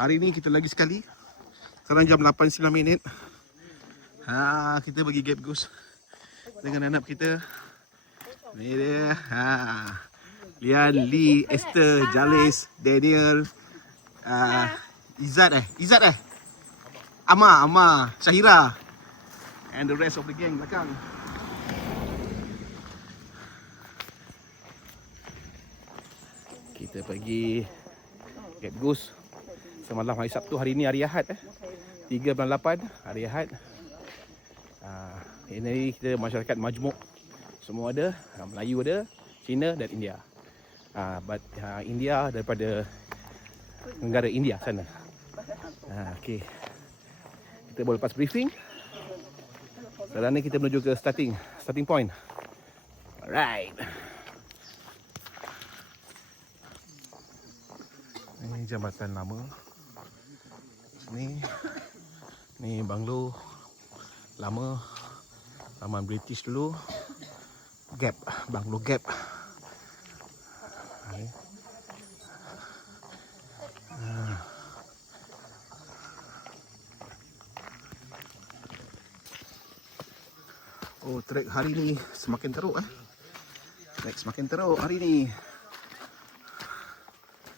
Hari ni kita lagi sekali. Sekarang jam 8.09. Kita bagi gap goose dengan anak kita. Ni dia. Lian, Lee, Esther, Jalis, Daniel, Izzat Amma, Syahira, and the rest of the gang belakang. Kita pergi gap goose semalam hari Sabtu. Hari ni hari Ahad 3/8 hari Ahad. Ini kita masyarakat majmuk semua ada, Melayu ada, Cina dan India. India daripada negara India sana. Okey. Kita boleh lepas briefing. Sekarang ni kita menuju ke starting point. Alright. Ini jambatan lama. Ni banglo lama, zaman British dulu. Gap, banglo Gap. Oh, trek hari ni semakin teruk Trek semakin teruk hari ni.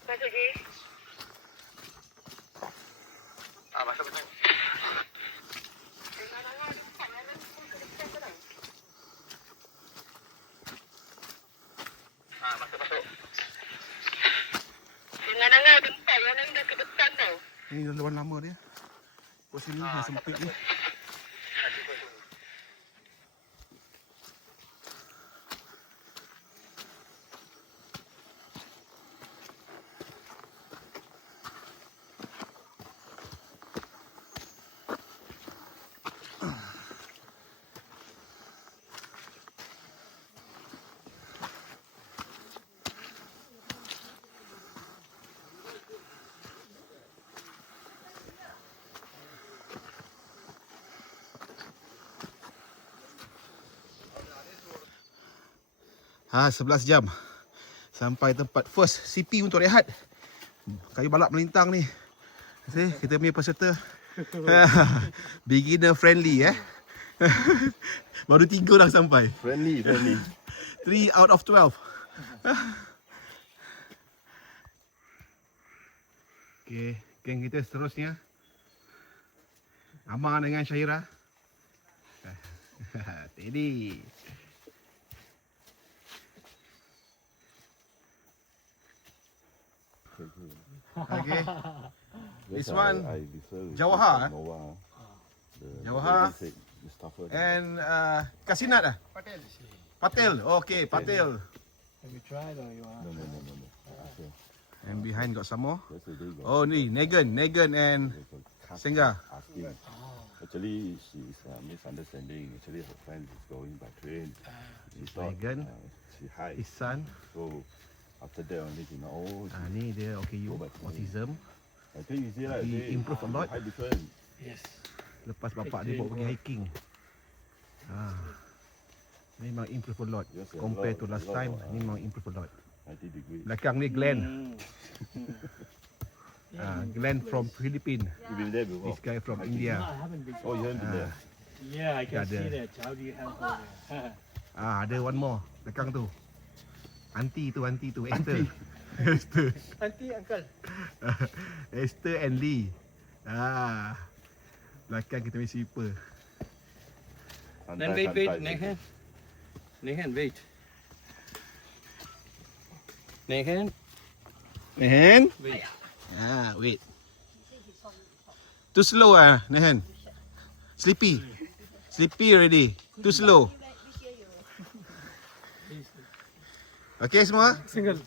Masuk je. Masuk betul. Masuk. Dengar tempat yang dah ke depan tau. Ini laluan lama dia. Pos sini yang sempit ni. Ha, 11 jam sampai tempat first CP untuk rehat. Kayu balak melintang ni. Kita punya peserta beginner friendly Baru 3 dah sampai. Friendly. 3 out of 12. Okey, geng kita seterusnya. Amma dengan Syahira. Teddy. Okay. This one Jawahar. Jawahar. And Kasinat Patel. Okay, Patel. Have you tried or you want? No. And behind got some more. Oh, ni Negan and Sengga. Actually, she is misunderstanding. Actually, her friend is going by train. She thought Negan, she hide. his son. So after that only she know. Ni dia OKU, autism. I think you see like He improve a lot. high different. Yes. Lepas bapak dia bawa pergi hiking. Memang improve a lot. Yes, a Compared lot, to last a lot, time, ni memang improve a lot. 90 degree. Belakang ni Glenn. Glenn from Philippines. You been there before? This guy from No, India. I haven't been. Oh, you haven't been there. Yeah, I can Ada. see that. How do you help over there? Ada one more belakang tu. Auntie tu Esther. Auntie, uncle. Esther and Lee. Belakang kita punya sweeper. Then wait, Nehan, wait. Nehan, Nehan? wait. Wait. Too slow Nehan. Sleepy already. Too slow. Okay semua? Single.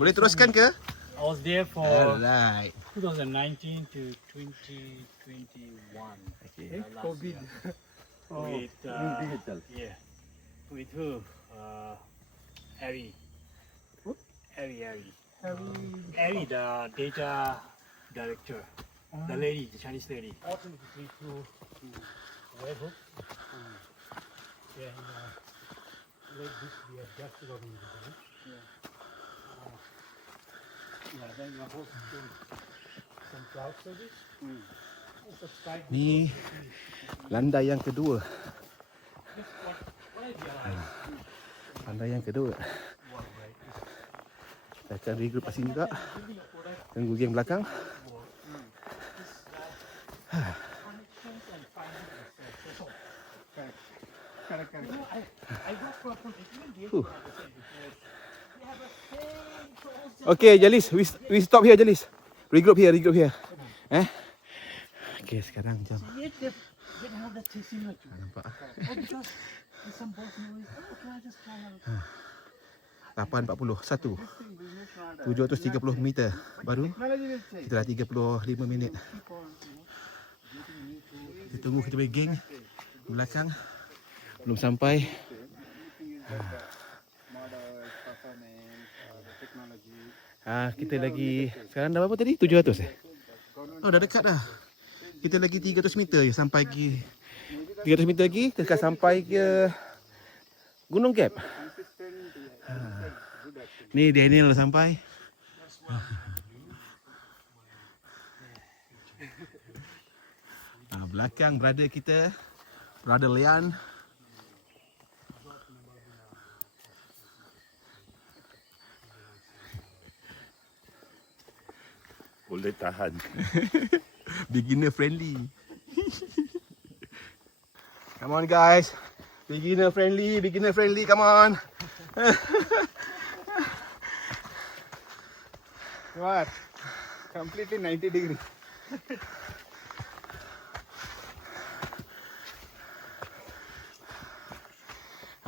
Boleh teruskan ke? I was there for Alright. 2019 to 2021. Okay. COVID. With yeah. With who? Harry. Harry, the data director. The lady, the Chinese lady. Yeah. Like this, we are just running. Yeah. Then your host. some cloud service. Subscribe. Ni landai yang kedua. What I realized Landai yang kedua. was right. Kita akan regroup kat sini juga. Tunggu geng belakang. Connections and finding yourself. Correct. I got from England here. Huh. Because they have a same process. Okay, Jalis, we stop here, Jalis. Regroup here. Okay, sekarang jam. Yet they didn't have that tasting like you. Nampak? Oh, because there's some boss noise. Oh, can I just try out? 8.41 730 meter baru kita dah 35 minit. Kita tunggu kita bagi geng belakang belum sampai. Kita lagi sekarang dah berapa tadi? 700 Oh, dah dekat dah. Kita lagi 300 meter je sampai ke 300 meter lagi kita akan sampai ke Gunung Gap. Ni Daniel dah sampai. Belakang brother kita, brother Lian. Boleh tahan. Beginner friendly. Come on guys. Beginner friendly, come on. What? Completely 90 degree.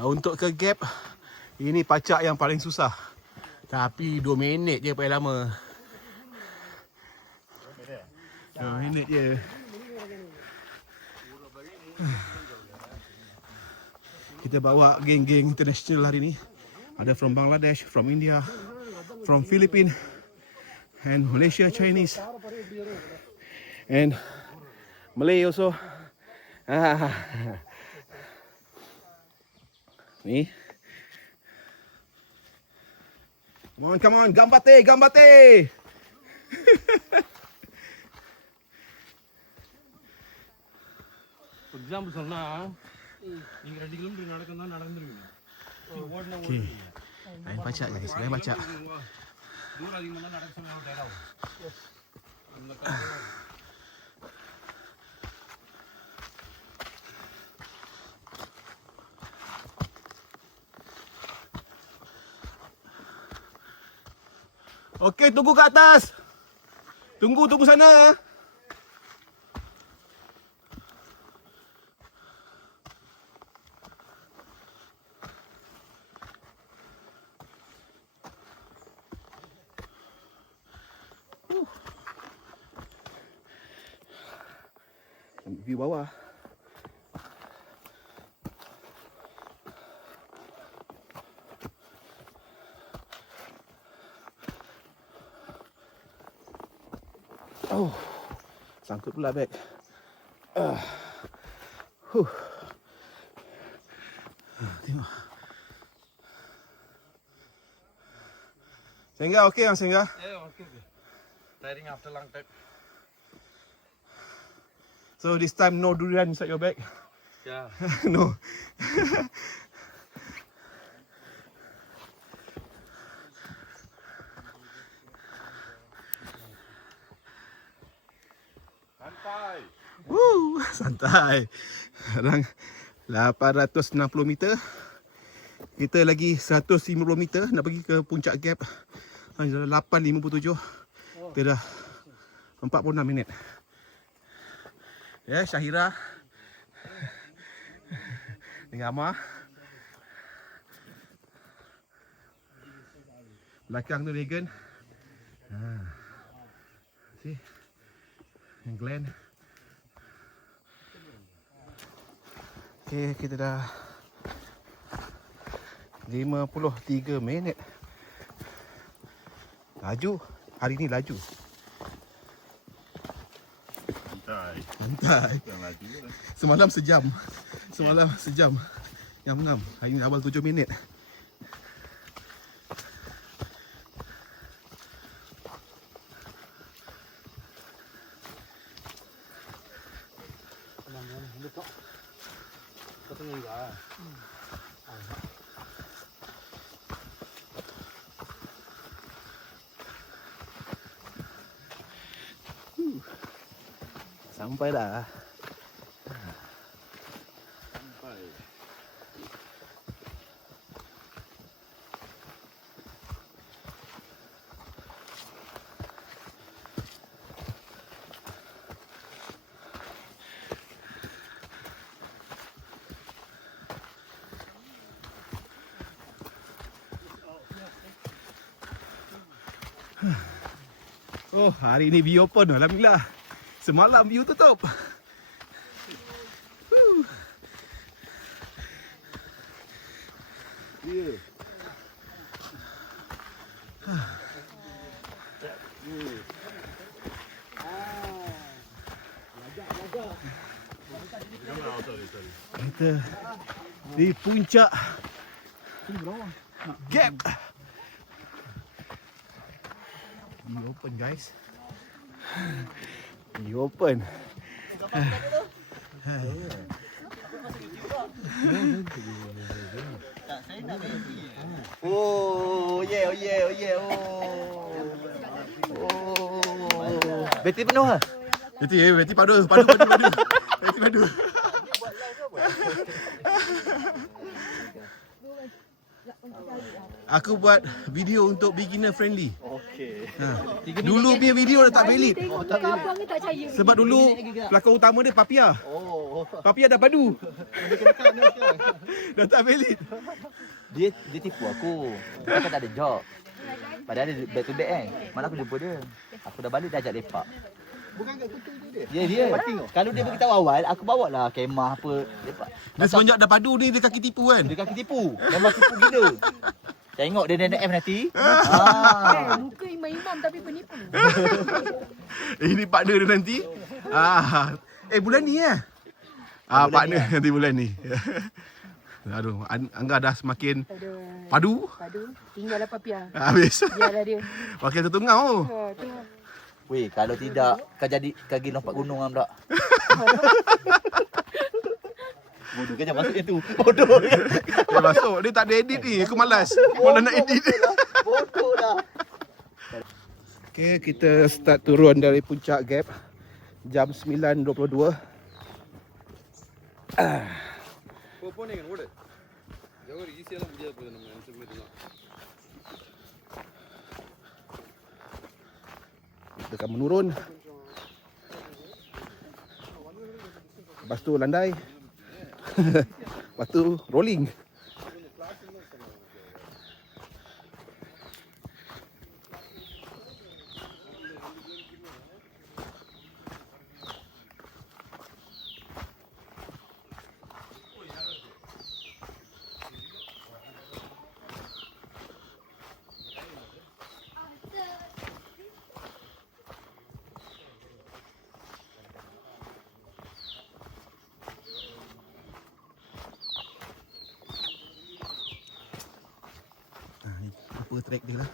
Untuk ke gap, ini pacak yang paling susah. Tapi 2 minit je paling lama. 2 minit je. Kita bawa geng-geng international hari ni. Ada from Bangladesh, from India, from Philippines, and Malaysia, Chinese, and Malay also. Ni. Come on, gambate. For example, சொன்னா நீங்க 2 கிலோமீட்டர் நடக்கணும்னா நடந்துருவீங்க. ஓடுனா Okay. Lain pacak guys, lain pacak. தூரம் அதிகமா நடக்க சொன்னா டயர்ட் ஆகும். இந்த Okey, tunggu kat atas. Tunggu sana. View bawah. Oh, sangkut pula beg. Tengok. Sehingga okey yang sehingga. Yeah, okay. Tiring after long time. So this time no durian inside your bag. Yeah. No. Santai. Woo, santai. Sekarang 860 meter. Kita lagi 150 meter nak pergi ke puncak gap. 8.57. Kita dah 46 minit. Ya, Syahira. Dengan Amar. Belakang tu Regan. See? And Glenn. Okay, kita dah 53 minit. Laju. Hari ni laju. Santai. Bukan laju lah. Semalam sejam. Yang 6. Hari ni awal 7 minit. Ketengah. Sampai dah. Oh, hari ni view open. Alhamdulillah. Semalam view tutup. Yeah. Kita di puncak Gap. View open guys. View open. Oh, yeah, oh yeah, oh yeah, oh. Bateri penuh ah. Beti padu. Beti padu. Aku buat video untuk beginner friendly. Okey. Dulu punya video dah tak valid. Tengok muka abang ni tak percaya. Sebab dulu pelakon utama dia Papia. Papia dah padu. Dah tak valid. Dia tipu aku. Dia kan tak ada job. Padahal dia back to back kan. Mana aku jumpa dia. Aku dah balik dah ajak lepak. Bukan kat kutu dia. Ya dia. Kalau dia beritahu awal, aku bawa lah kemah apa lepak. Dan semenjak dah padu ni dia kaki tipu kan. Dia kaki tipu. Memang tipu gila. Tengok dia NF nanti. Muka imam-imam tapi penipu. Ini partner dia nanti. Bulan ni partner nanti bulan ni. Aduh, Angga dah semakin padu. Tinggal apa Pia. Habis. Biarlah dia. Wakil tertungau. Tu. Weh, kalau tidak kau jadi kaki lompat gunung am tak? Bodoh kan jangan masuk dia tu. Bodoh. Dia masuk. Dia tak ada edit ni. Aku malas. Mana nak edit. Bodoh dah. Okay, kita start turun dari puncak Gap. Jam 9.22. போனீங்க ஓடு எவ்வளோ ஈஸியெல்லாம் முடியாது போகுது நம்ம நினச்ச மாதிரிலாம் Kita akan menurun. Lepas tu landai. Lepas tu rolling. Apa track dia lah.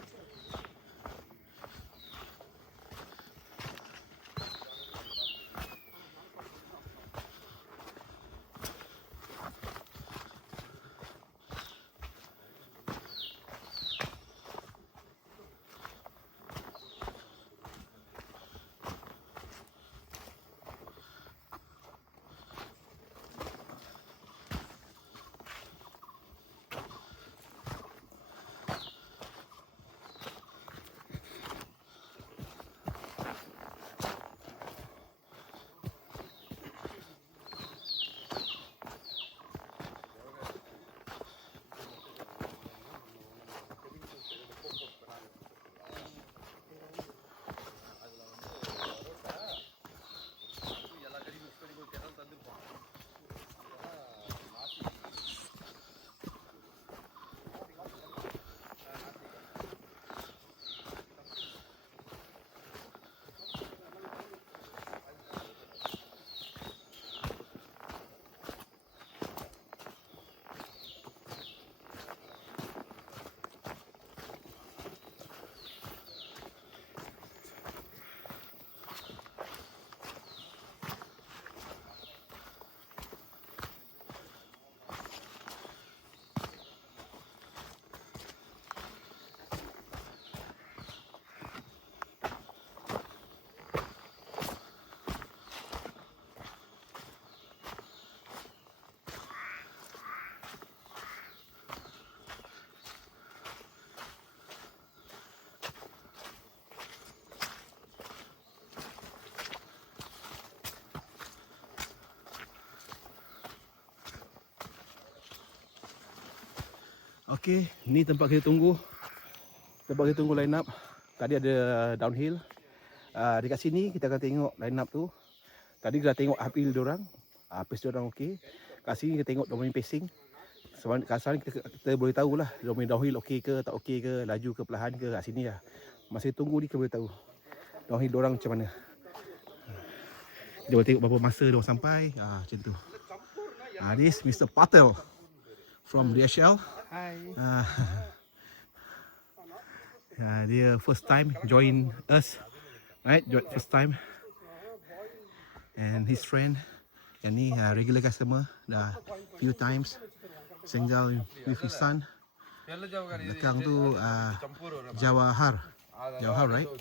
Okey, ni tempat kita tunggu. Tempat kita tunggu line up. Tadi ada downhill. Dekat sini kita akan tengok line up tu. Tadi kita tengok uphill diorang. Pace diorang okey. Kat sini kita tengok diorang pacing. Sekarang kita boleh tahulah diorang downhill okey ke, tak okey ke, laju ke, perlahan ke. Kat sini lah. Masa tunggu ni kita boleh tahu downhill diorang macam mana. Dia boleh tengok berapa masa diorang sampai. Macam tu. This Mr. Patel from DHL. Hi. Dia first time join us, right? First time. And his friend, yang ni regular customer, dah few times. Single with his son. Belakang tu Jawahar, right?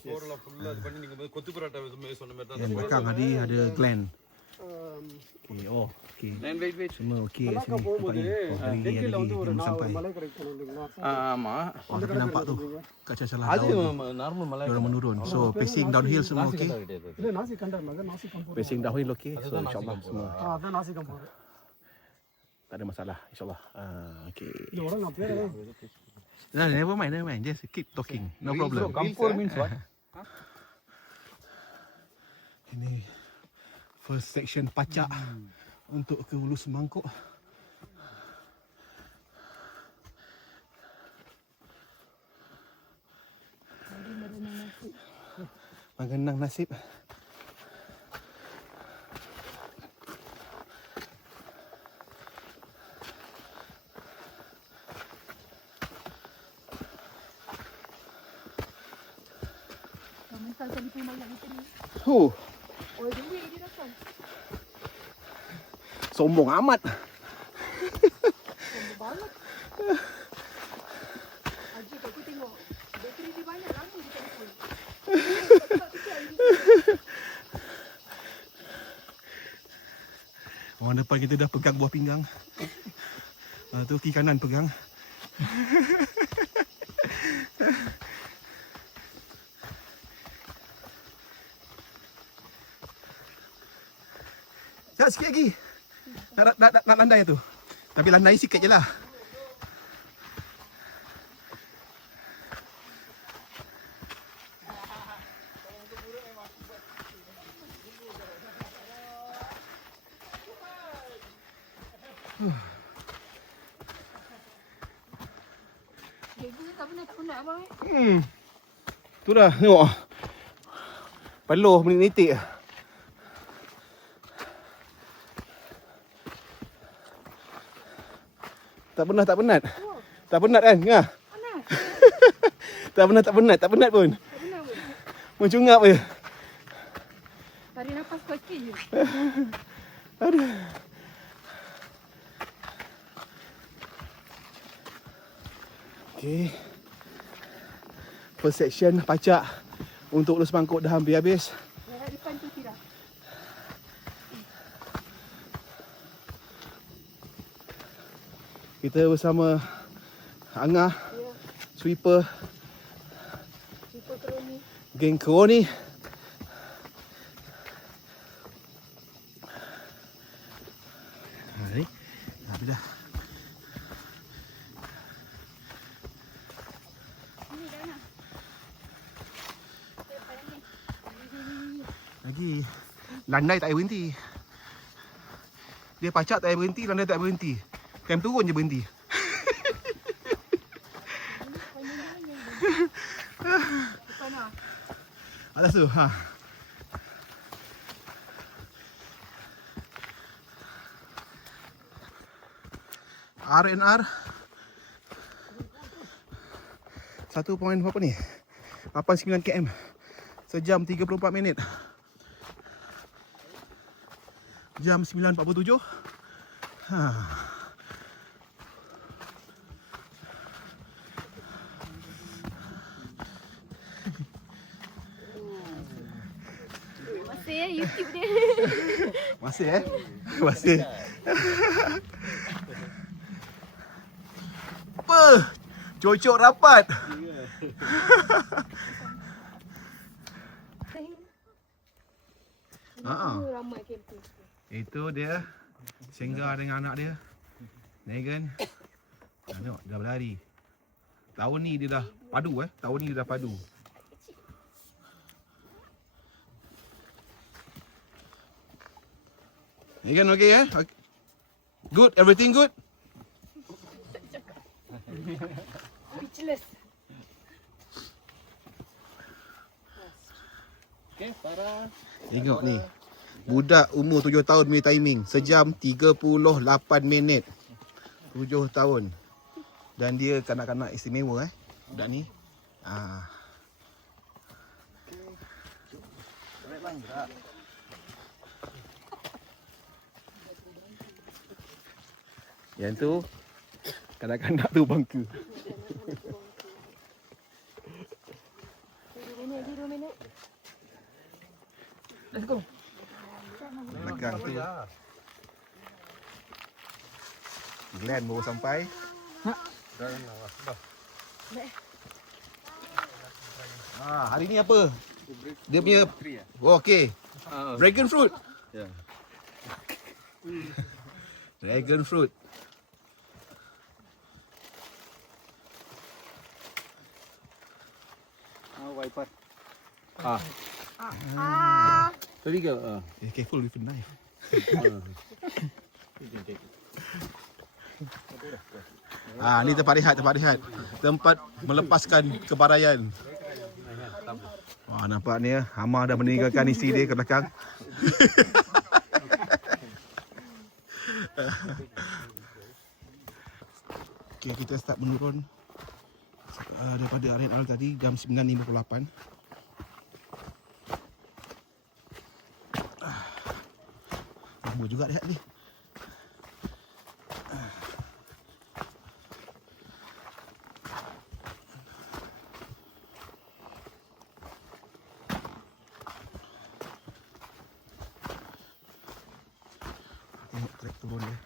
Yang belakang tadi ada Glenn. Okay, okay. Semua okay kat sini. Hari ni belum sampai. Tapi nampak tu kaca celah daun. Diorang menurun. So pacing downhill semua okay. Pacing downhill okay. So insyaAllah semua tak ada masalah insyaAllah. Okay. Nah, never mind. Just keep talking. No problem. Kampur means what? Ini first section pacak untuk ke Hulu Semangkuk. Mengenang nasib. Oh, duit dia datang. Sombong amat. Sombong banget. Haji aku tengok. Bateri dia banyak lama dia tak full. Orang depan kita dah pegang buah pinggang. Tu kiri kanan pegang. Sekejap, sikit lagi. Nak landai tu. Tapi landai sikit je lah. Cikgu tak penat abang Tu dah tengok. Peluh menitik. Tak penat. Tak penat kan? Ngah. Penat. Tak penat pun. Tak penat pun. Mencungap je. Tarik nafas kuat-kuat je. Aduh. Okay. First section pacak untuk Hulu Semangkuk dah hampir habis. Yang depan tu tidak. Kita bersama Angah, sweeper, Super kroni. geng Kroni. Ni, habis dah. Ini dah nak. Lagi landai tak payah berhenti. Dia pacak tak payah berhenti, landai tak payah berhenti. Time turun je berhenti. Depan lah. Atas tu. RNR 1 point berapa ni? 89 km. Sejam 34 minit. Jam 9.47. Masih YouTube dia. Masih Masih. Apa? Cocok rapat. Ramai camping. Itu dia Singgah dengan anak dia Megan. Tengok, dia dah berlari. Tahun ni dia dah padu Tahun ni dia dah padu. Again, okay Okay. Good, everything good? Speechless. Okay, Farah. Tengok ni. Budak umur 7 tahun punya timing. Sejam 38 minit. 7 tahun. Dan dia kanak-kanak istimewa budak ni. Yang tu kanak-kanak tu bangka. 2 minit. Belakang tu Glenn baru sampai. Hari ni apa? Dia punya okey. Dragon fruit. Dragon fruit. Wiper. Tadi ke? Careful with a knife. Ni tempat rehat. Tempat melepaskan kebaraian. Wah, nampak ni Hama dah meninggalkan isi dia ke belakang. Okey, kita start menurun daripada RNL tadi jam 9.58. Lama juga rehat ni. Tengok trek turun dia.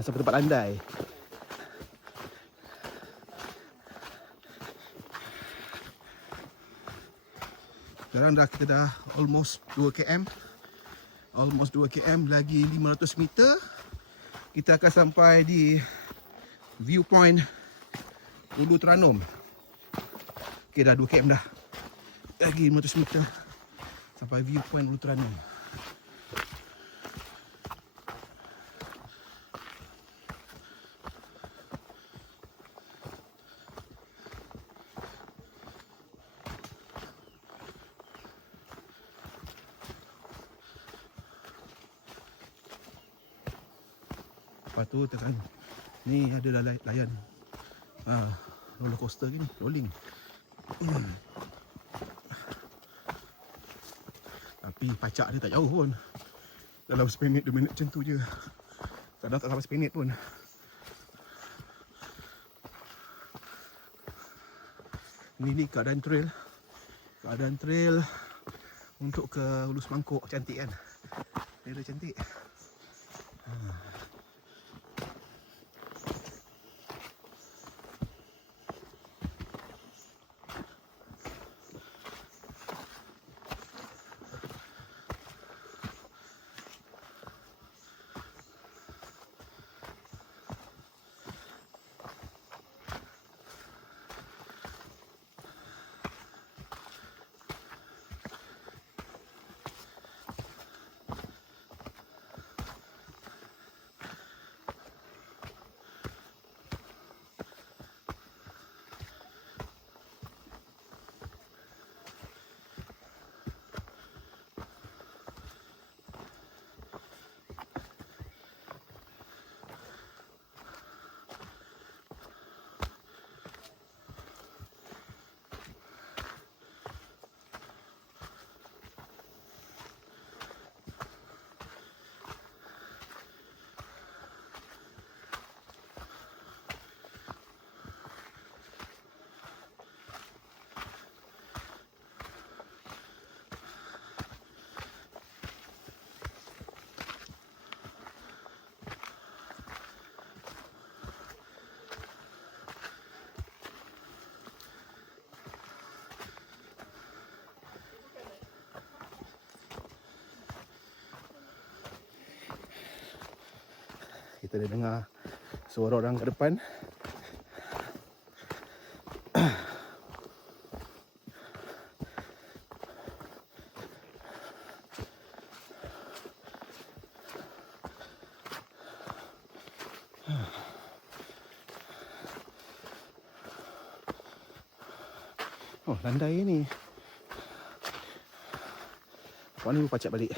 Sampai tempat landai. Sekarang kita dah almost 2 km. Almost 2 km, lagi 500 meter. Kita akan sampai di viewpoint Ulu Teranum. Okay, dah 2 km dah. Lagi 500 meter sampai viewpoint Ulu Teranum. Lepas tu tekan ni ada layan roller coaster gini, rolling. Tapi pacak dia tak jauh pun. Dalam 10 minit, 2 minit macam tu je. Kadang tak sampai 10 minit pun. Ni keadaan trail. Keadaan trail untuk ke Hulu Semangkuk. Cantik kan? Dia cantik. Kita dah dengar suara orang kat depan. Oh, landai ni. Kau ni pacak balik.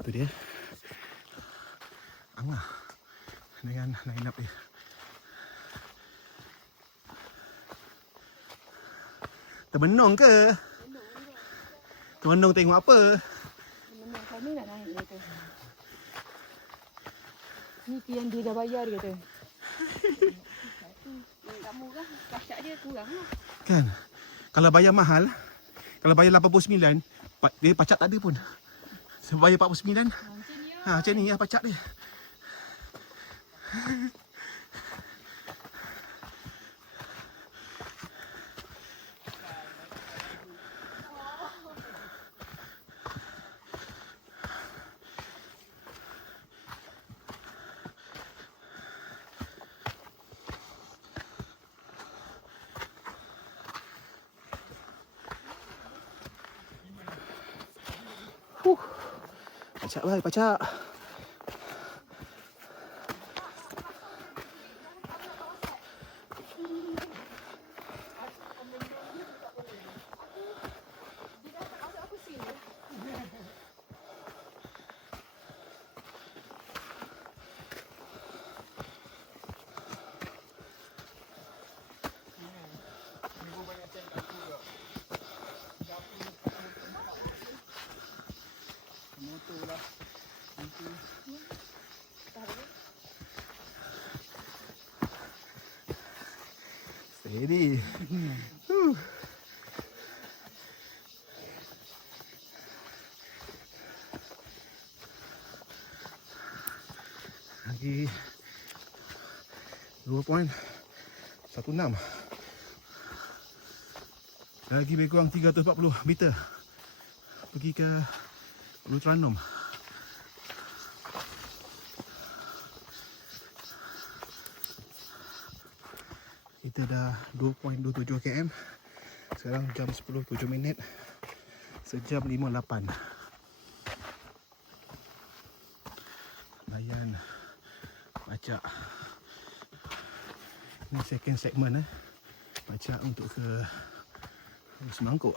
Itu dia. Angah dengan line up dia. Terbenung ke? Terbenung tengok apa? Memang kami nak naik dia kata. Ni yang dia dah bayar dia kata. Tak murah, pajak dia kurang lah. Kan? Kalau bayar mahal, kalau bayar 89, dia pacak tak ada pun. Sebab bayar 49. Macam ni lah pacak dia. Pacak baik, pacak. Steady. Lagi 2.16. Lagi lebih kurang 340 meter pergi ke Ulu Terengganu. Kita dah 2.27 km. Sekarang jam 10.07 minit. Sejam 58. Layan pacak. Ini second segment pacak untuk ke Semangkuk.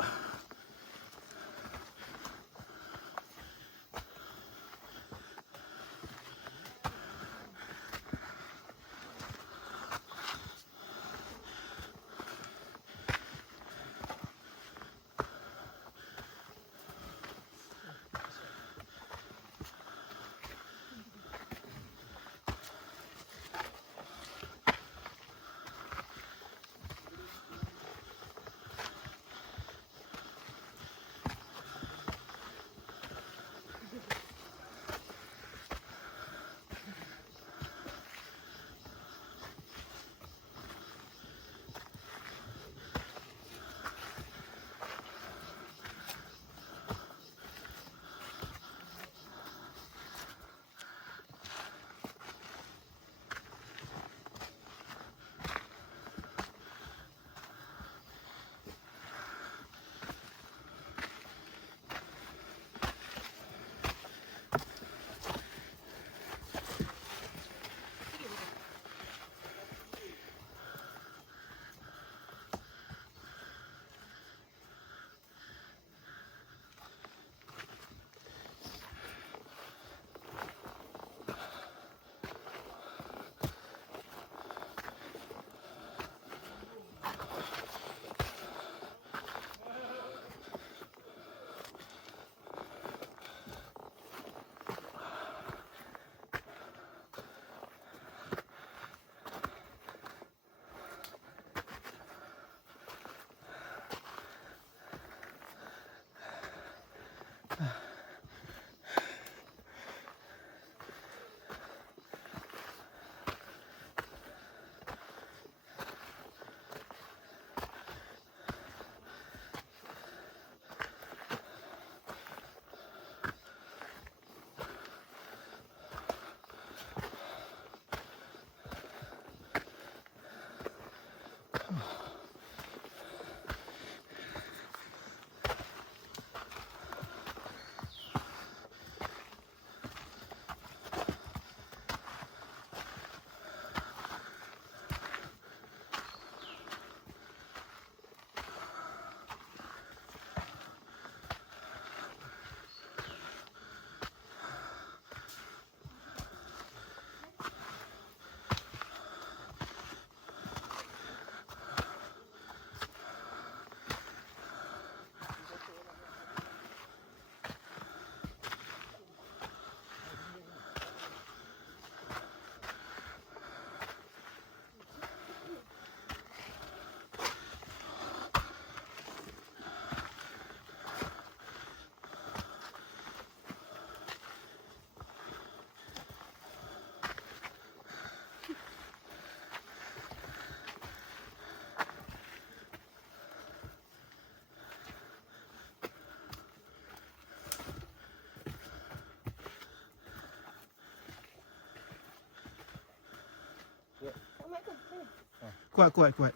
Kuat. Takut.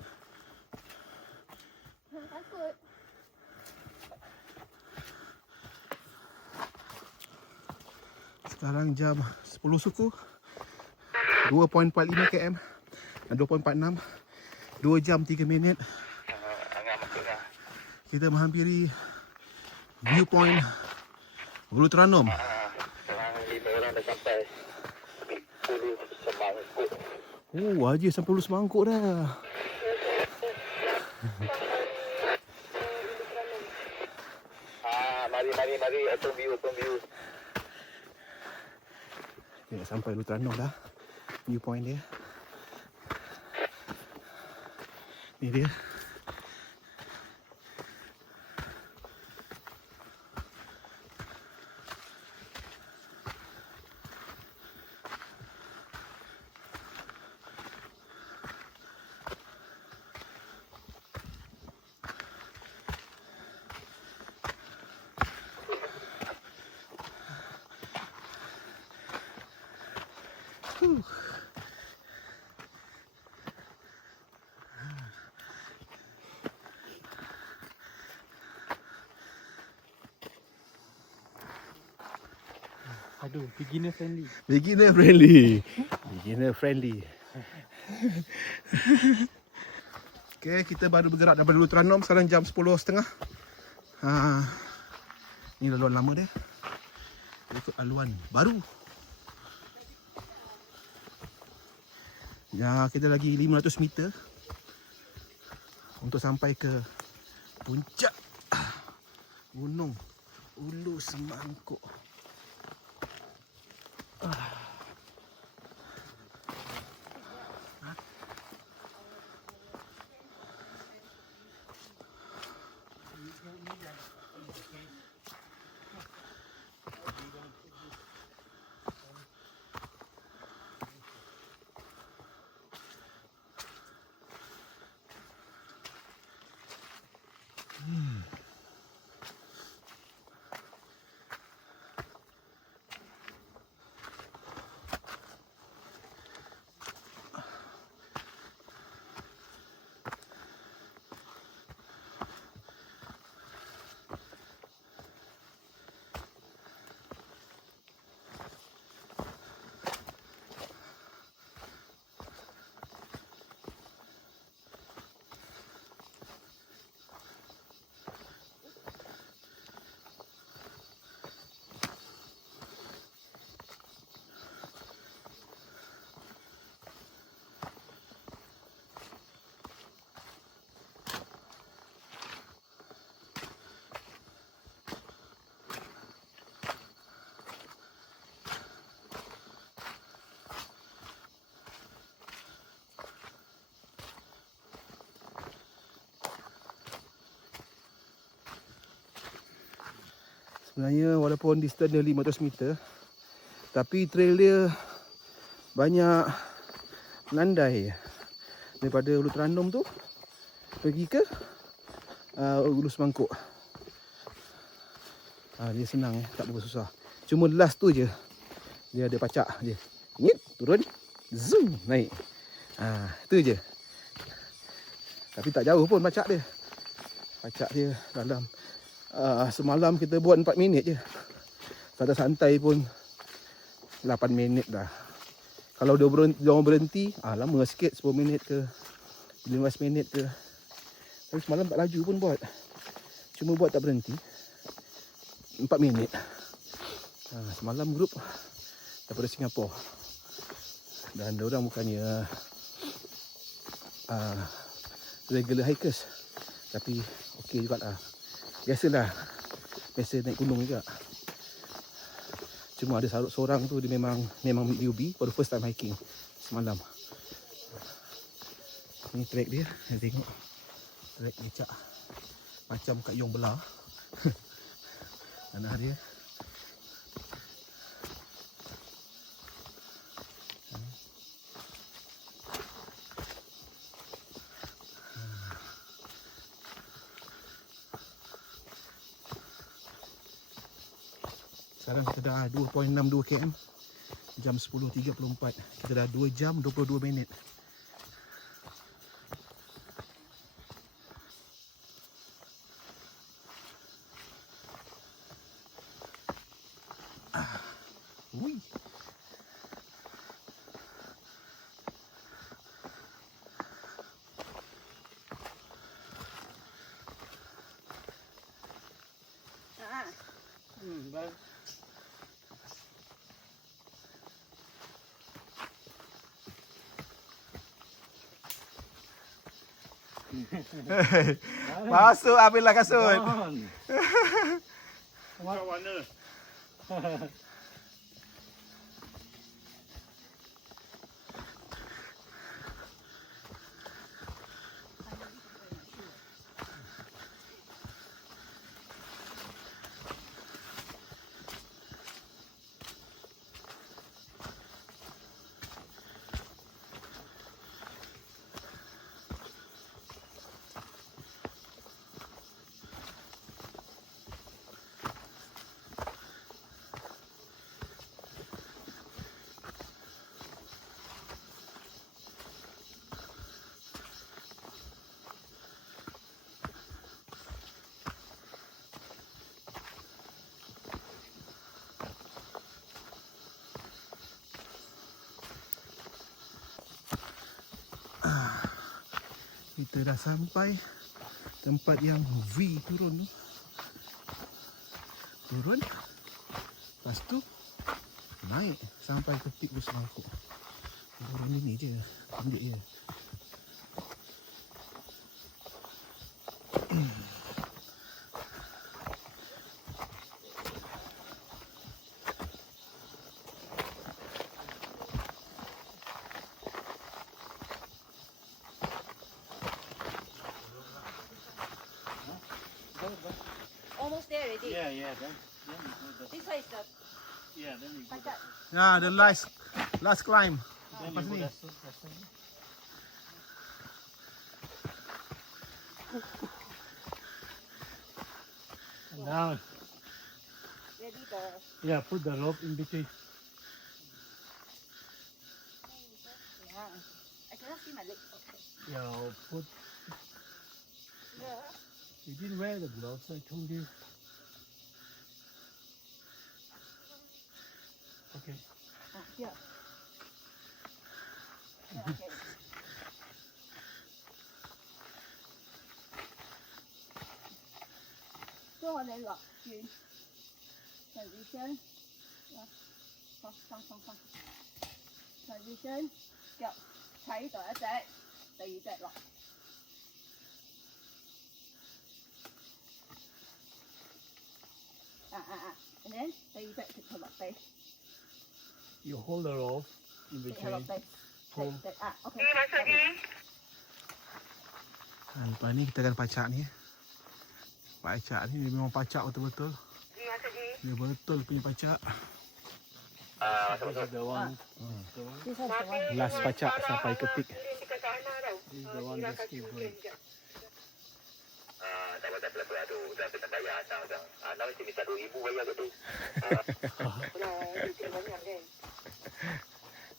Sekarang jam 10 suku. 2.45 km. 2.46. 2 jam 3 minit. Kita menghampiri viewpoint Ulu Terenum. Sekarang 5 orang dah sampai. 10 semangkuk. Oh, Haji sampai Ulu Semangkuk dah. Mari. Open view. Kita dah sampai Ulu Terenum dah. Viewpoint dia. Ni dia. Aduh, beginner friendly. Beginner friendly. Okay, kita baru bergerak daripada Ulu Terenum. Sekarang jam 10.30. Ni laluan lama dia. Ikut laluan baru. Ya, kita lagi 500 meter untuk sampai ke puncak Gunung Ulu Semangkuk. Sebenarnya walaupun distance dia 500 meter, tapi trail dia banyak landai. Daripada Ulu Terenum tu pergi ke Ulu Semangkuk. Dia senang, tak berapa susah. Cuma last tu je dia ada pacak je. Nyit, turun, zoom, naik. Tu je. Tapi tak jauh pun pacak dia. Pacak dia dalam semalam kita buat 4 minit je. Santai-santai pun 8 minit dah. Kalau dia berhenti, lama sikit, 10 minit ke 15 minit ke. Tapi semalam tak laju pun buat. Cuma buat tak berhenti 4 minit. Semalam grup daripada Singapura. Dan diorang bukannya regular hikers, tapi okey jugalah. Biasalah, biasa naik gunung juga. Cuma ada seorang tu dia memang newbie, baru first time hiking semalam. Ni trek dia tengok. Trek becak macam kat Yong Belah. Tanah dia. Sekarang kita dah 2.62 km. Jam 10.34. Kita dah 2 jam 22 minit. Ui. Baik. Masuk ambillah kasut. Macam mana? Kita dah sampai tempat yang V turun tu. Turun. Lepas tu naik sampai ke Peak Bus Mangkuk. Baru ni je. Tunjuk je. Almost there already. Yeah. Then we go the. This one is the Yeah, then we go. Pacak. Ya, the last climb. Then Lepas we go ni. that's it. And now, Ready the yeah, put the rope in between. yeah. I cannot see my legs. Okay. Yeah, put. Yeah. You didn't wear the gloves. I told you. Okay. Yeah. Yeah, okay. So 我哋落轉 transition，放 transition，腳踩第一隻，第二隻落。and then 第二隻直頭落地， You hold the rope in 直頭落 between. 地，OK。 Lepas ni kita akan pacak ni. Pacak ni dia memang pacak betul-betul. Dia betul punya pacak. This is the one. This one's the one. Last pacak sampai ke Peak. This is the one that's keep going. Tak apa tu. Dah kita bayar dah. Nak mesti minta 2,000 bayar tu.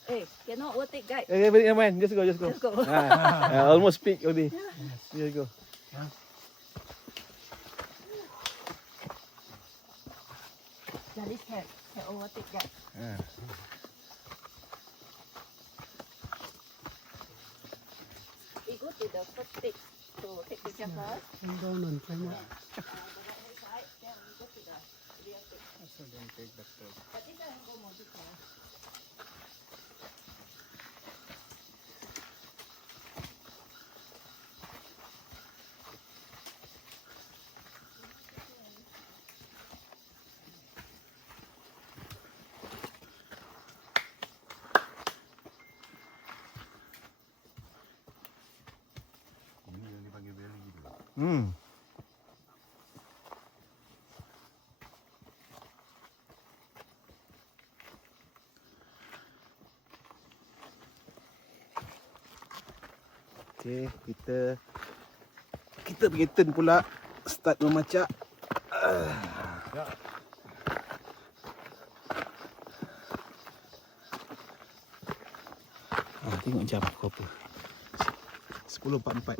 Eh, cannot overtake guide. Eh, man, just go. Just go. Almost Peak already. Just go. At least can overtake guide. We go to the first stage to take picture first. Come down and climb up. Then we go to the real stage. But this one go more detail. Ini yang dipanggil valley gitu. Hmm. Okay, kita pergi turn pula, start memacak. Tengok jam pukul apa. 10.44.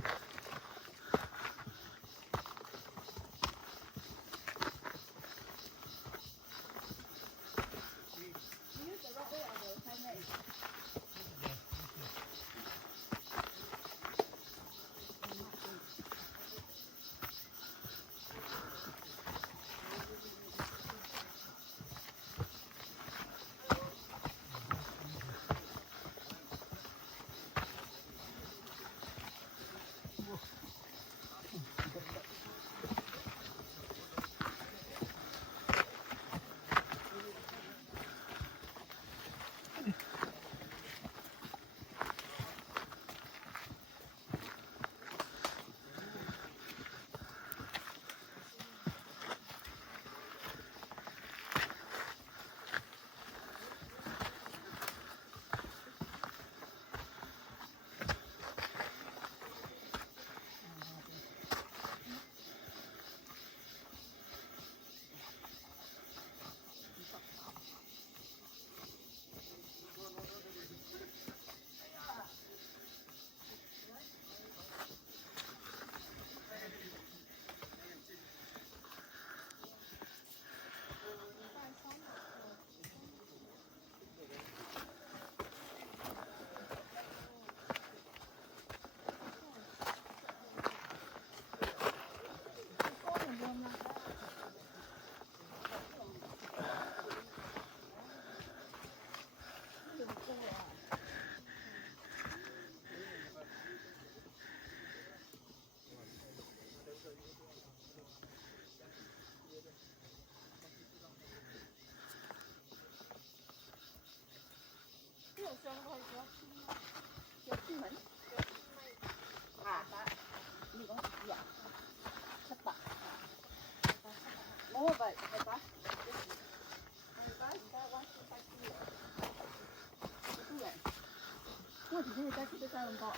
直接再去对三人报。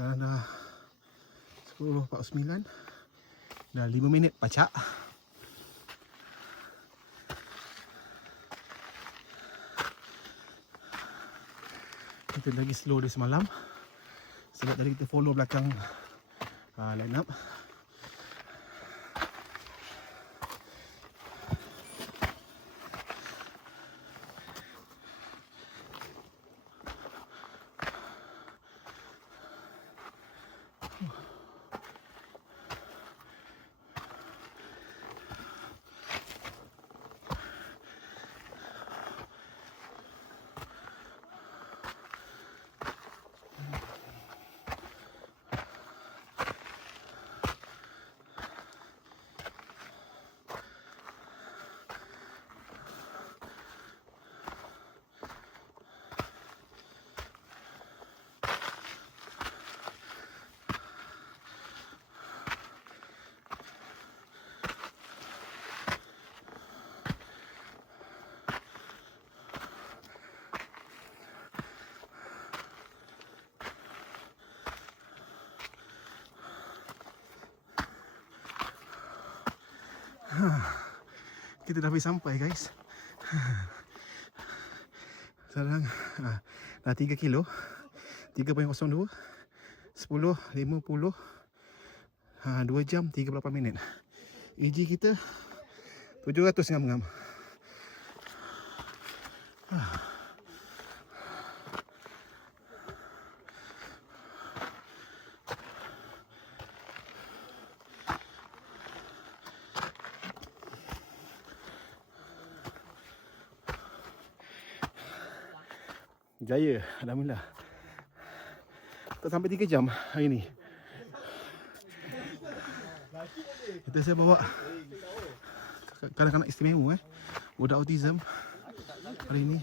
Sekarang dah 10.49. Dah 5 minit pacak. Kita lagi slow dari semalam. Sebab tadi kita follow belakang line up. Kita dah sampai guys. Sekarang dah 3 kilo 3.02 10.50 2 jam 38 minit. EG kita 700 ngam-ngam. Jaya, alhamdulillah. Tak sampai 3 jam hari ni. Kita saya bawa kanak-kanak istimewa budak autism hari ni.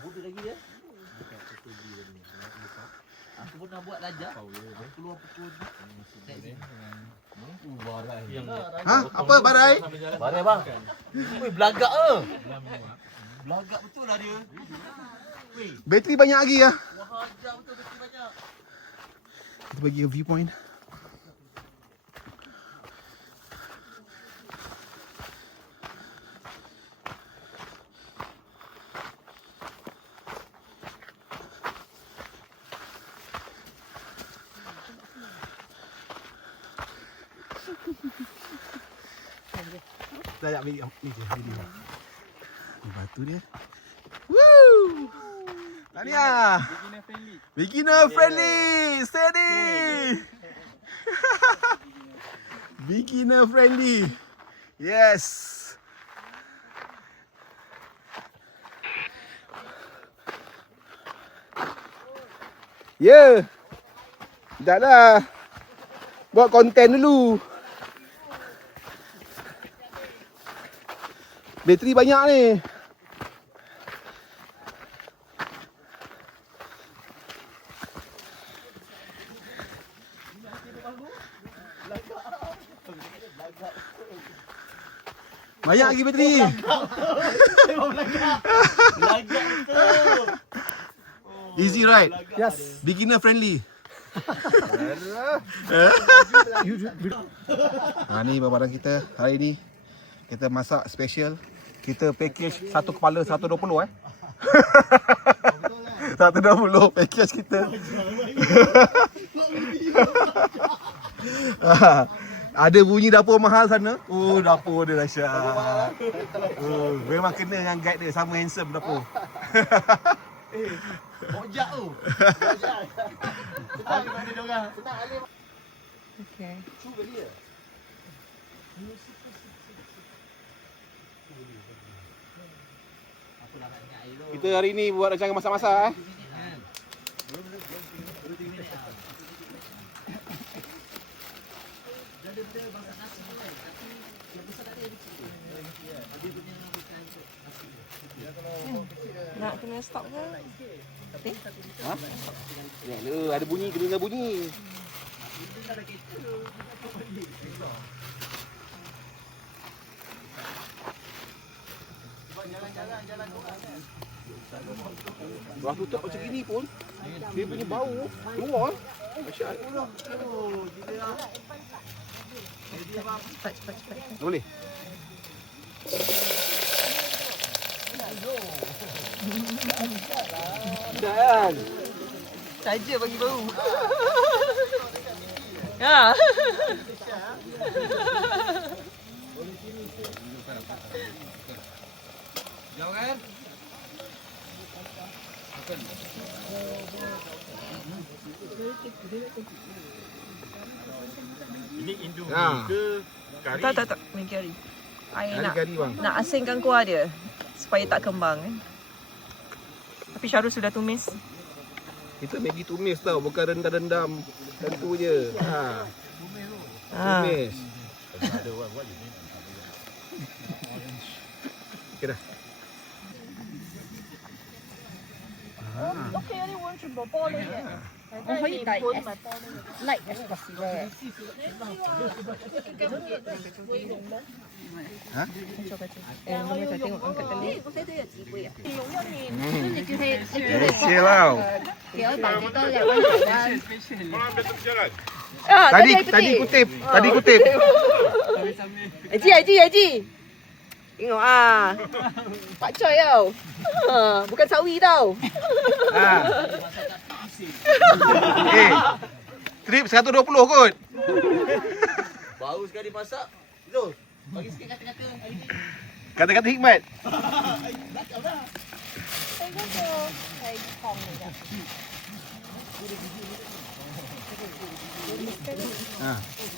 Bodoh lagi dia. Aku pun nak buat lajak. Keluar pukul. Ha? Apa barai? Barai bang. Weh belagak ke? Belagak betul lah dia. Bateri banyak lagi ya. Wah, hajar betul bateri banyak. Kita bagi viewpoint. Saya ambil ni je. Ni batu dia. Woo! Tahniah. Beginner friendly. Steady. Beginner friendly. Yes. Ya. Taklah. Buat konten dulu. Bateri banyak ni. Banyak lagi bateri. Easy ride. Yes. Beginner friendly. Ni barang kita hari ni. Kita masak special. Kita package satu kepala 120 120 package kita. Ada bunyi dapur mahal sana. Oh, dapur dia dahsyat. Oh, memang kena dengan guide dia, sama handsome dapur. Bojak tu. Okay. Kita hari ni buat rancangan masak-masak Nak kena stop ke? Ya, ada bunyi, kena dengar bunyi. Lepas tutup macam gini pun, dia punya bau keluar. Dahsyat. Cepat. Tak boleh. Dan Saja bagi bau. Ya. Jauh kan? Ini Indo ke kari? Tak. Maggi kari. I ada nak kari bang. nak asingkan kuah dia supaya tak kembang kan. Tapi Syarul sudah tumis. Kita Maggi tumis tau, bukan rendam-rendam. Tentu je. Tumis. Okey dah. Okay, only one should ball again. Oh, hãy đẩy Like as possible. Ha? Mama dah tengok angkat tali. Special tau. Tadi kutip. Haji. Tengok Pak Choi tau. Bukan sawi tau. Trip 120 kot. Bau sekali masak. Zul, bagi sikit kata-kata. Kata-kata hikmat.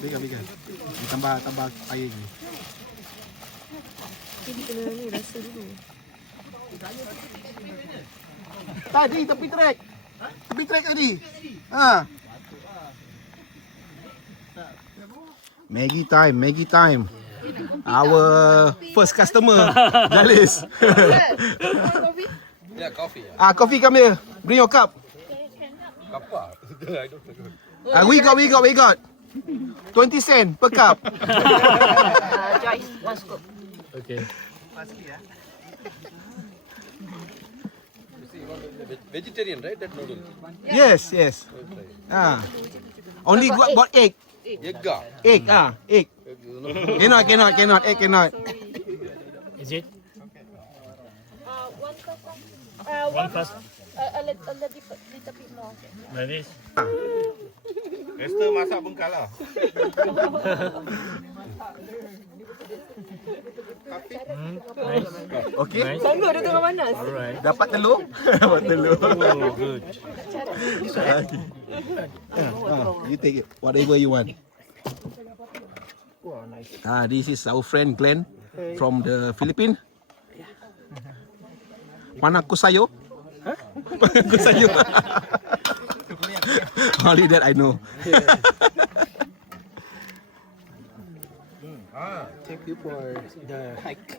Pegang. Tambah air ni. Jadi kena ni rasa dulu. Tadi tepi trek tadi. Maggi time. Our first customer, Jalis. Yeah, coffee. Coffee come here. Bring your cup. We got. 20 cent per cup. Joyce, one scoop. Okay. Vegetarian, right? That noodle. Yes. Only got egg. Egg. Egg. Cannot. Egg cannot. Is it? One first. A little bit more. Like this? Esther masak bengkal lah. Okay. Sanggup dia tengah panas. Alright. Dapat telur? Dapat telur. Oh, good. You take it, whatever you want. This is our friend Glenn from the Philippines. Panaku sayo. Panaku sayo. Only that I know. Thank you for the hike.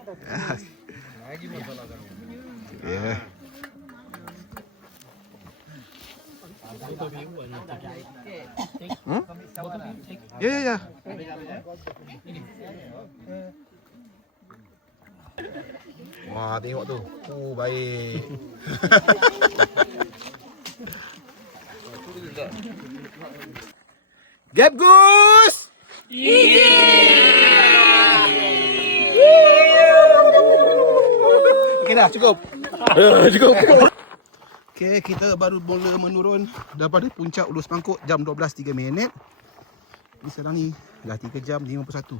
Yeah. Yeah. Wah, tengok tu. Baik. Gap Goose! Okey dah, cukup. Cukup. Okey, kita baru mula menurun daripada puncak Ulu Semangkuk jam 12.03. Ni sekarang ni dah 3 jam 51.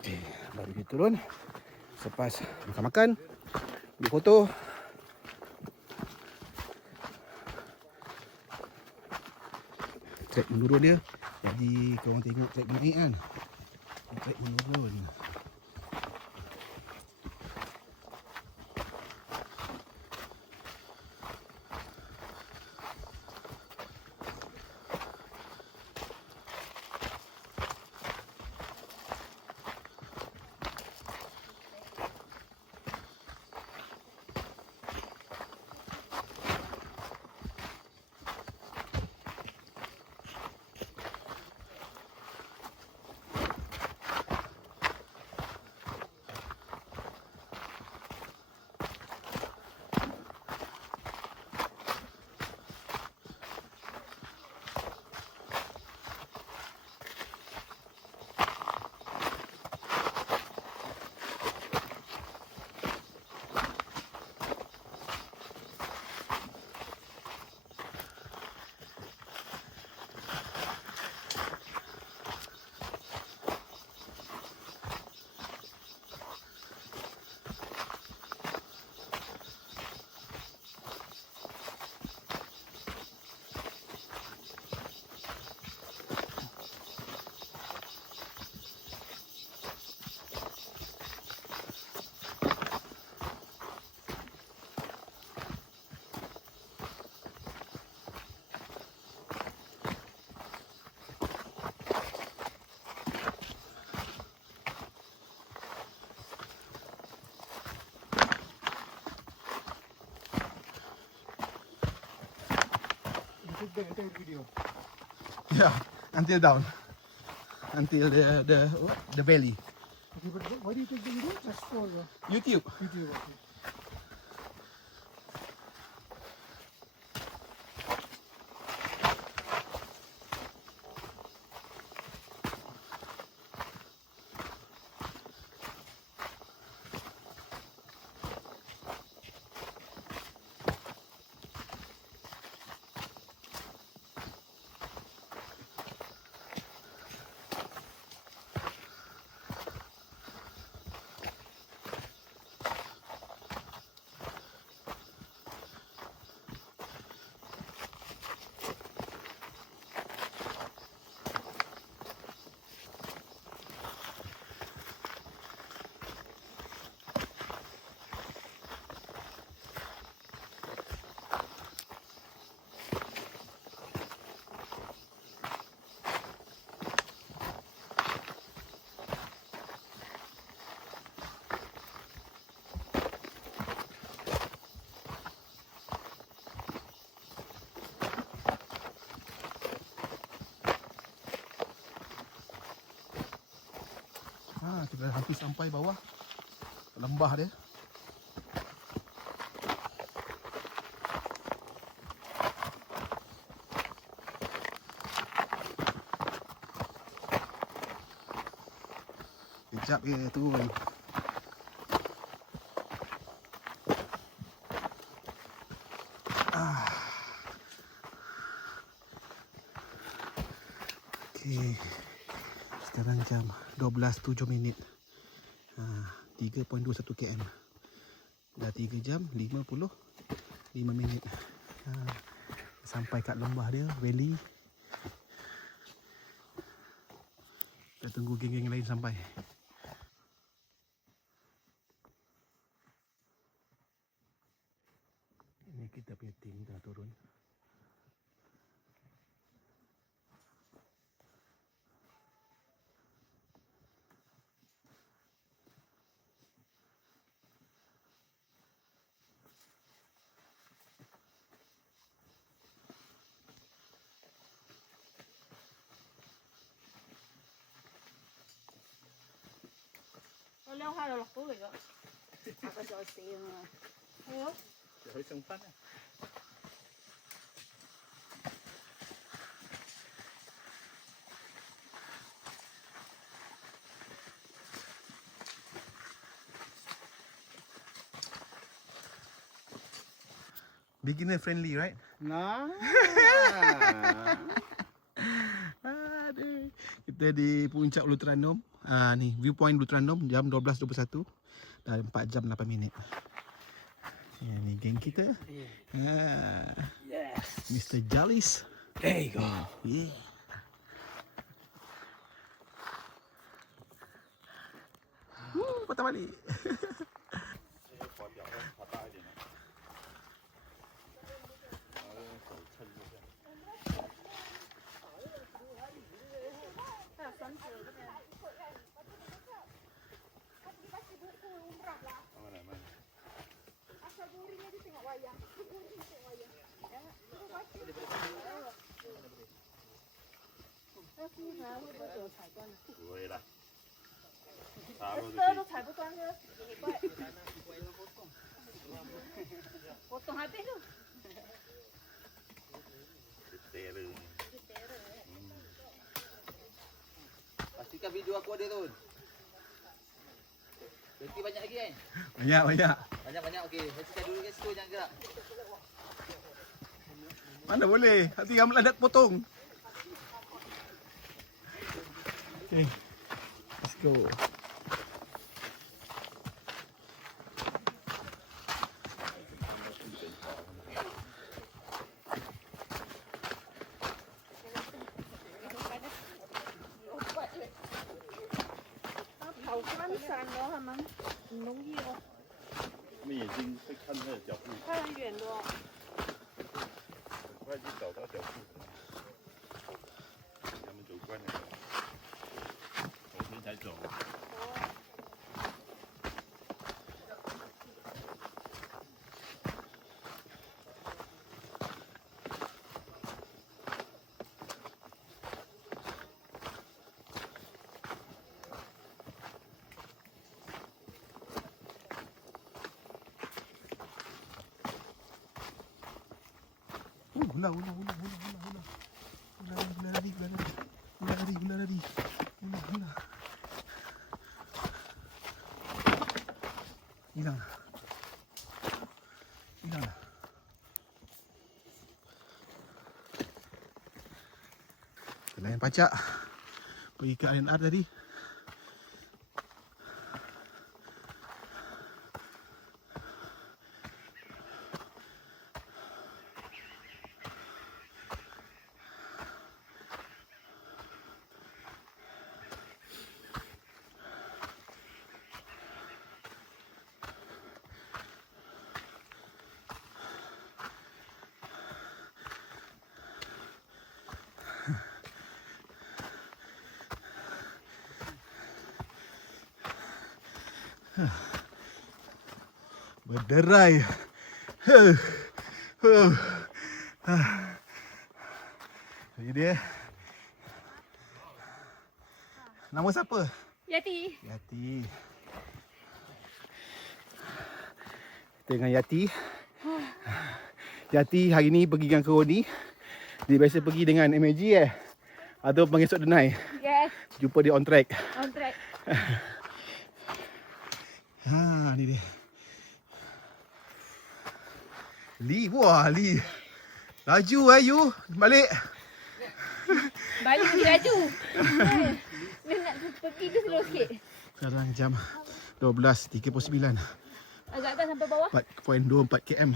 Okey, baru kita turun. Selepas makan-makan, ambil foto. Trek menurun dia. Jadi korang tengok trek naik kan. Trek menurun. The entire video. Yeah, until down. Until the belly. Okay, but why do you take the video? Just for YouTube. video. Okay. Kita dah hampir sampai bawah lembah dia. Kejap je turun. Okey. Kita Sekarang jam 12.07 minit. 3.21 km. Dah 3 jam 55 minit. Sampai kat lembah dia, valley. Kita tunggu geng-geng lain sampai. Ini kita punya tim dah turun. Nó leo hai đầu lọc túi rồi. Có chỗ xíu mà. Ủa? Hơi sông phát này. Beginner friendly, right? Nah. Aduh. Kita di puncak Ulu Terengganu. Ni viewpoint Ulu Terengganu jam 12.21. Dah 4 jam 8 minit. Ya, ni geng kita. Yes. Mr. Jalis. There you go. Yeah. Patah balik. Tơ nó踩不断的，奇怪。我懂还背着。 Pastikan video aku ada tu. Berhenti banyak lagi kan? Banyak. Banyak-banyak okey. Pastikan dulu kat situ jangan gerak. Mana boleh? Nanti Ramlan dah potong. Okay. Let's go. Ular lari. Hilang. Lain pacak. Pergi ke INR tadi. Berderai. Jadi dia. Nama siapa? Yati. Yati. Kita dengan Yati. Yati hari ni pergi dengan Keroni. Dia biasa pergi dengan MAG atau pengesok Denai. Yes. Jumpa dia on track. On track. Ni dia. Li, wah Li. Laju you. Balik. Balik pergi laju. Dia nak Pergi tu slow sikit. Sekarang jam 12.39. Agak atas sampai bawah. 4.24 km.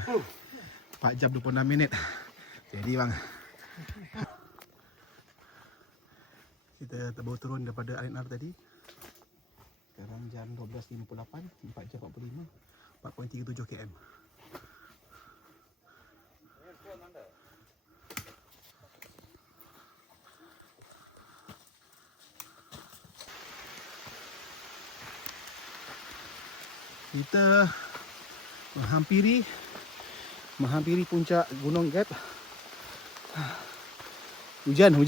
4 jam 26 minit. Jadi bang. Kita baru turun daripada RNR tadi. Sekarang jam 12.58. 4 jam 45. 4.37 km. Kita menghampiri puncak Gunung Gap. Hujan.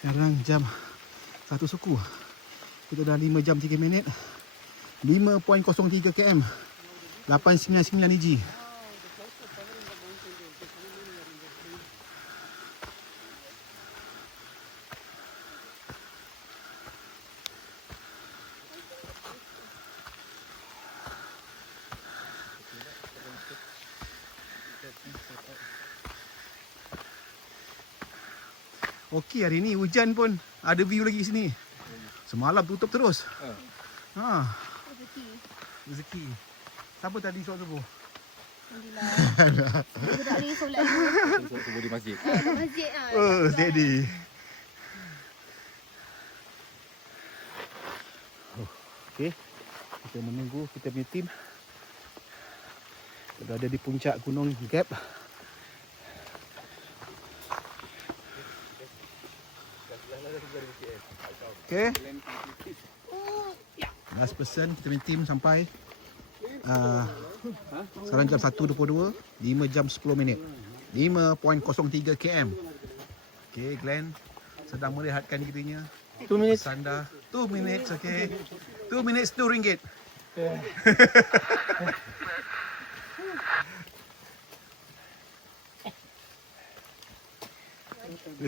Sekarang jam 1 suku. Kita dah 5 jam 3 minit. 5.03 km. 899 EG. Okey, hari ni hujan pun ada view lagi sini. Semalam tutup terus. Ha. Rezeki. Siapa tadi solat subuh? Alhamdulillah. Kita tak boleh solat dulu. Subuh di masjid. Kat masjid lah. Oh, steady. Okey. Kita menunggu kita punya tim. Kita ada di puncak Gunung Gap. Okey. Last person kita punya tim sampai sekarang jam 1.22, 5 jam 10 minit. 5.03 km. Okey, Glenn sedang merehatkan dirinya. 2 minutes. Sanda 2 minutes, okey. 2 minutes RM2.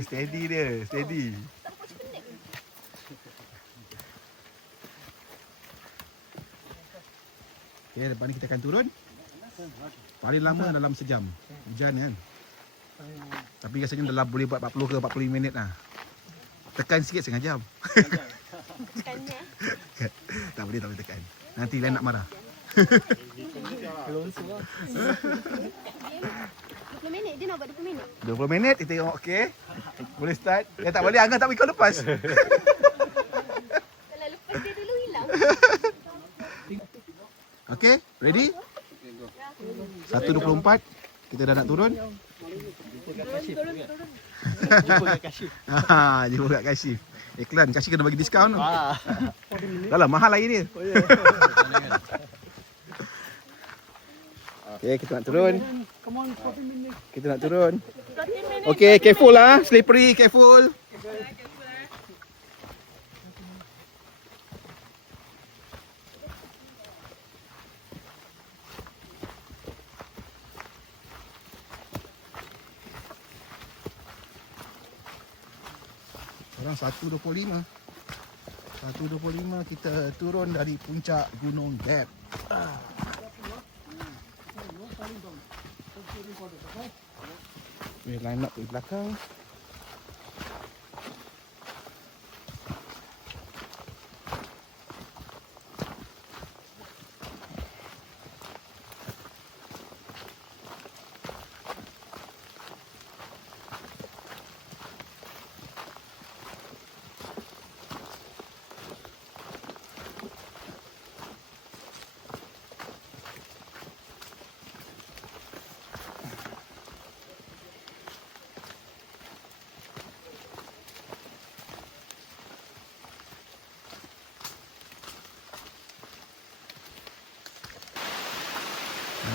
Steady dia, steady. Okay, depan ni kita akan turun. Paling lama dalam sejam. Hujan kan. Tapi rasanya dalam boleh buat 40 ke 45 minit lah. Tekan sikit setengah jam. Tekannya. Tak boleh tekan. Nanti lain nak marah. 20 minit. Dia nak buat 20 minit. 20 minit kita tengok, okey. Boleh start. Tak boleh, Angah tak ikut lepas. Kalau lepas dia dulu hilang. Okey, ready? 1.24. Kita dah nak turun. Turun. Jumpa kat Kashif. Iklan, Kashif kena bagi diskaun tu. Dah lah, mahal air dia. Okey, kita nak turun. Kita nak turun. Okey, careful lah. Slippery, careful. Sekarang 1.25. 1.25 kita turun dari puncak Gunung Gap. We line up di belakang.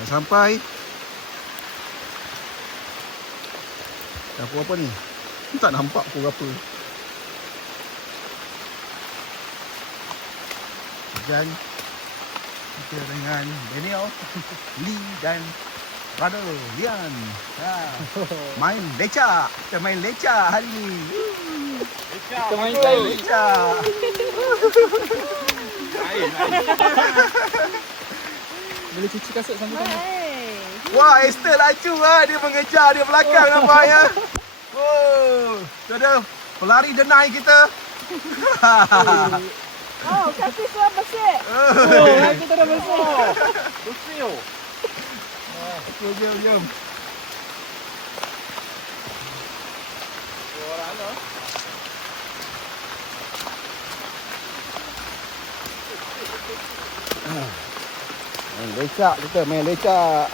Sampai dapur apa ni? Tak nampak pun apa. Hujan. Kita dengan Daniel, Lee dan brother Lian. Main leca. Kita main leca hari ni. Kita main kain becak. Boleh cuci kasut sambil tengok. Hai. Wah, Esther laju lah. Dia mengejar dia belakang nampak ya. Oh, tu ada pelari denai kita. Oh, kaki suara bersih. Oh, kita dah besar. Bersih. Jom. Main lecak kita, main lecak.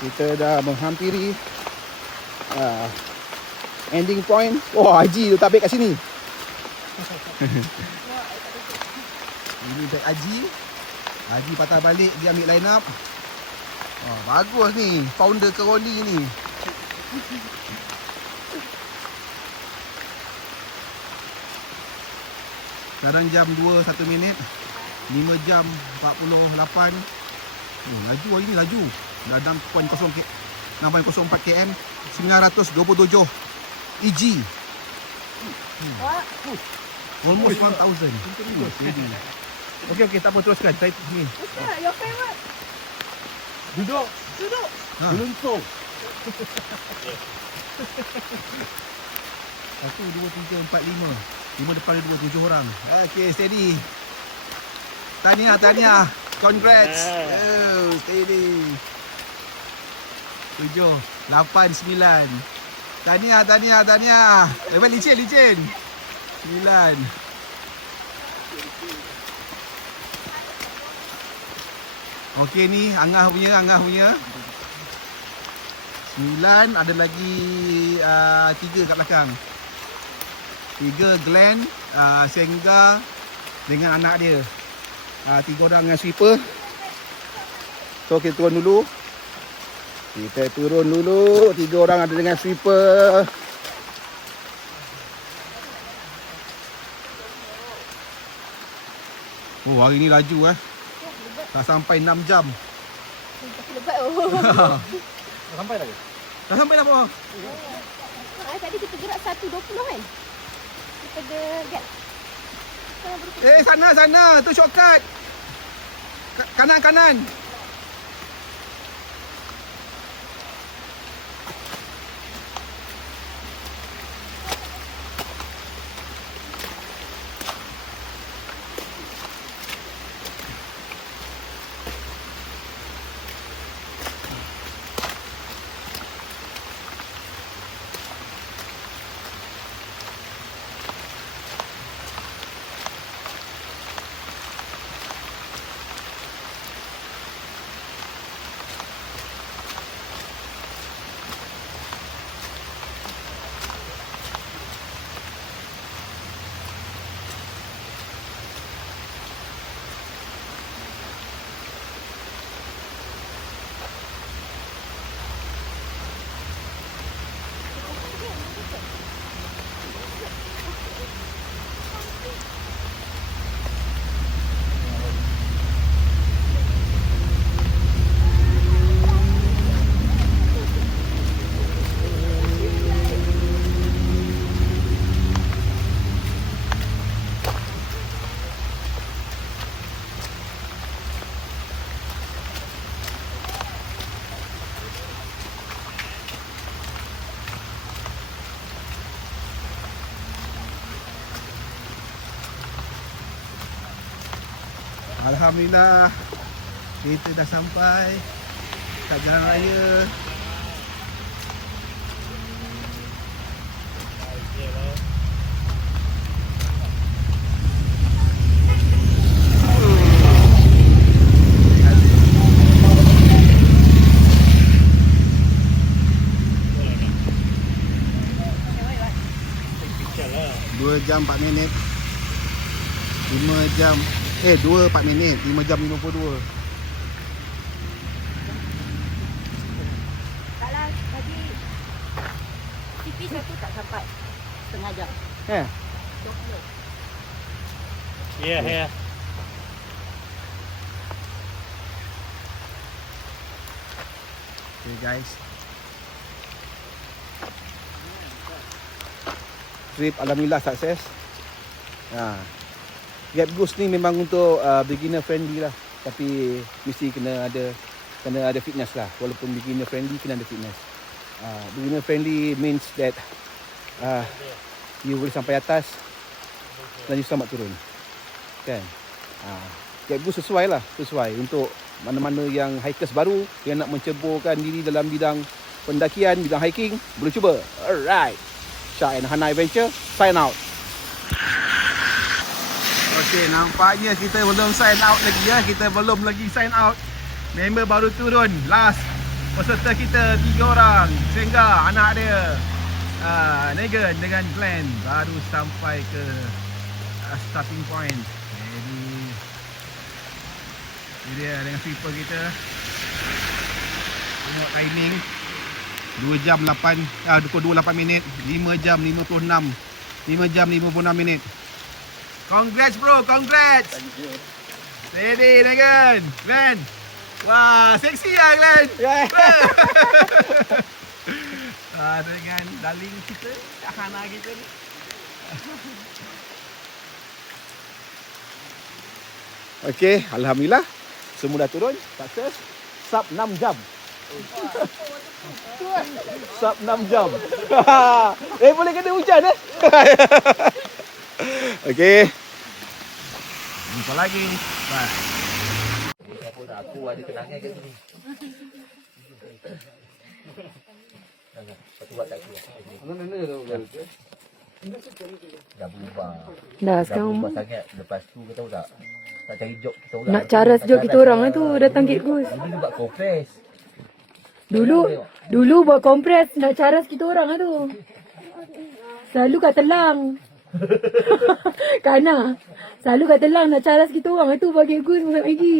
Kita dah menghampiri ending point. Oh, Haji tu tak baik kat sini. Ini baik Haji. Haji patah balik, dia ambil line up. Oh, bagus ni. Founder Keroli ni. Sekarang jam 2, 1 minit. 5 jam 48. Oh, laju hari ni, laju. Dah 6.04 km, 927 EG. Almost 1000. Okey, tak apa, teruskan. Saya ni. Ustaz, your favorite. Duduk. Ha. Geluntung. 1, 2, 3, 4, 5. 5 depan ada 2, 7 orang. Okey, steady. Tahniah. Congrats. Oh, steady. 7, 8, 9. Tahniah. Licin. 9. Okey ni Angah punya. 9, ada lagi 3 kat belakang. 3 Glenn, Sengga dengan anak dia. 3 orang dengan sweeper. So kita turun dulu. 3 orang ada dengan sweeper. Oh, hari ni laju Tak sampai 6 jam. Kaki lebat oh. Dah sampai dah ke? Dah sampai dah bawah. Tadi kita gerak 1.20 kan? Daripada gap. Sana. Tu shortcut. Kanan. Alhamdulillah, kita dah sampai kat jalan raya. jam 4 minit. 5 jam 4 minit, 5 jam 52. Kalau bagi tipis satu tak sampai setengah jam. Eh, 20. Yeah. okay guys. Trip alhamdulillah sukses. Gap Goose ni memang untuk beginner friendly lah. Tapi mesti kena ada fitness lah. Walaupun beginner friendly kena ada fitness. Beginner friendly means that you boleh sampai atas dan you selamat turun. Kan? Gap Goose sesuai untuk mana-mana yang hikers baru yang nak menceburkan diri dalam bidang pendakian, bidang hiking, boleh cuba. Alright. Syah and Hana Adventure sign out. Okey, nampaknya kita belum sign out lagi ya. Kita belum lagi sign out. Member baru turun. Last peserta kita 3 orang. Sehingga anak dia Negan dengan Glenn baru sampai ke starting point. Jadi ini dia dengan sweeper kita. Tengok timing 2 jam 8 minit, 5 jam 56. 5 jam 56 minit. Congrats bro, congrats. Thank you. Steady Negan. Glenn. Wah, seksi lah Glenn. Dengan darling kita, Kak Hana kita ni. Okey, alhamdulillah. Semua dah turun, sukses. Sub 6 jam. Sub 6 jam. Boleh kena hujan Okey. Jumpa lagi. Bye. Aku ada kenangan kat sini. Satu buat tak kira. Dah berubah. Dah sekarang berubah sangat. Lepas tu kau tahu tak? Tak cari job kita orang. nak caras job kita orang tu datang Gap Goose. Dulu buat kompres. Dulu buat kompres nak caras kita orang tu. Selalu kat telang. Kana. Selalu kat telang nak caras kita orang tu bagi Gap Goose masak Maggi.